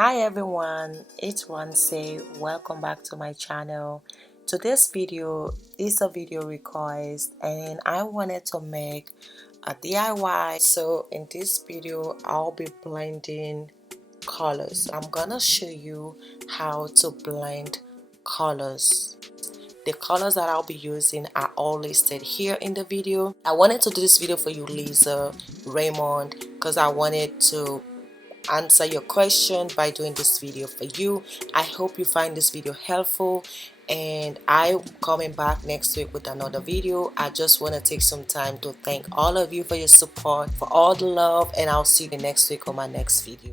Hi everyone, it's Ronsay. Welcome back to my channel. Today's video is a video request and I wanted to make a DIY. So in this video I'll be blending colors. I'm gonna show you how to blend colors. The colors that I'll be using are all listed here in the video. I wanted to do this video for you, Lisa, Raymond, because I wanted to answer your question by doing this video for you. I hope you find this video helpful, and I'm coming back next week with another video. I just want to take some time to thank all of you for your support, for all the love, and I'll see you next week on my next video.